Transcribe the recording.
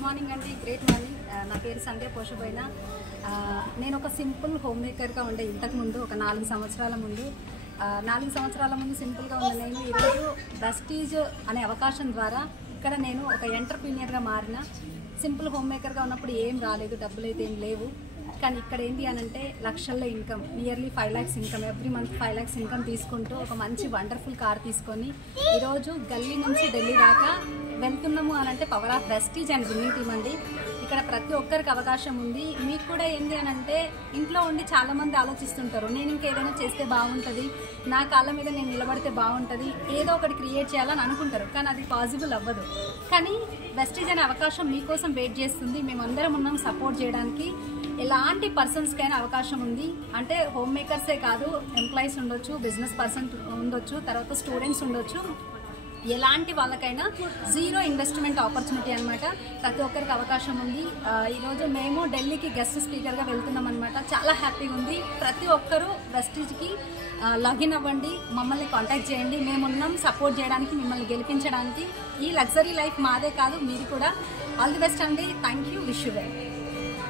Good morning అండి, great morning. నా పేరు సంధ్య పోషబోయిన. నేను ఒక సింపుల్ హోమ్ మేకర్గా ఉండే ఇంతకుముందు ఒక 4 సంవత్సరాల ముందు సింపుల్గా ఉన్న నేను ఈరోజు ప్రెస్టీజ్ అనే అవకాశం ద్వారా ఇక్కడ నేను ఒక ఎంటర్‌ప్రెన్యూర్‌గా మారిన. సింపుల్ హోమ్ మేకర్గా ఉన్నప్పుడు ఏం రాలేదు, డబ్బులు అయితే ఏం లేవు. కానీ ఇక్కడ ఏంటి అని అంటే లక్షల్లో income, nearly 5 lakhs income, every month 5 lakhs income తీసుకుంటూ ఒక మంచి వండర్ఫుల్ కార్ తీసుకొని ఈరోజు గల్లీ నుంచి ఢిల్లీ దాకా వెళ్తున్నాము అని అంటే power of prestige and winning team అండి. ఇక్కడ ప్రతి ఒక్కరికి అవకాశం ఉంది. మీకు కూడా ఏంటి అని అంటే ఇంట్లో ఉండి చాలామంది ఆలోచిస్తుంటారు, నేను ఇంకేదైనా చేస్తే బాగుంటుంది, నా కాళ్ళ మీద నేను నిలబడితే బాగుంటుంది, ఏదో ఒకటి క్రియేట్ చేయాలని అనుకుంటారు. కానీ అది పాసిబుల్ అవ్వదు. కానీ ప్రెస్టీజ్ అనే అవకాశం మీకోసం వెయిట్ చేస్తుంది. మేమందరం ఉన్నాం సపోర్ట్ చేయడానికి. ఎలాంటి పర్సన్స్కైనా అవకాశం ఉంది. అంటే హోమ్ మేకర్సే కాదు, ఎంప్లాయీస్ ఉండొచ్చు, బిజినెస్ పర్సన్ ఉండొచ్చు, తర్వాత స్టూడెంట్స్ ఉండొచ్చు. ఎలాంటి వాళ్ళకైనా జీరో ఇన్వెస్ట్మెంట్ ఆపర్చునిటీ అనమాట. ప్రతి ఒక్కరికి అవకాశం ఉంది. ఈరోజు మేము ఢిల్లీకి గెస్ట్ స్పీకర్గా వెళ్తున్నాం అనమాట. చాలా హ్యాపీగా ఉంది. ప్రతి ఒక్కరూ ప్రెస్టీజ్కి లాగిన్ అవ్వండి, మమ్మల్ని కాంటాక్ట్ చేయండి. మేమున్నాం సపోర్ట్ చేయడానికి, మిమ్మల్ని గెలిపించడానికి. ఈ లగ్జరీ లైఫ్ మాదే కాదు, మీరు కూడా. ఆల్ ది బెస్ట్ అండి. Thank you. Wish you well.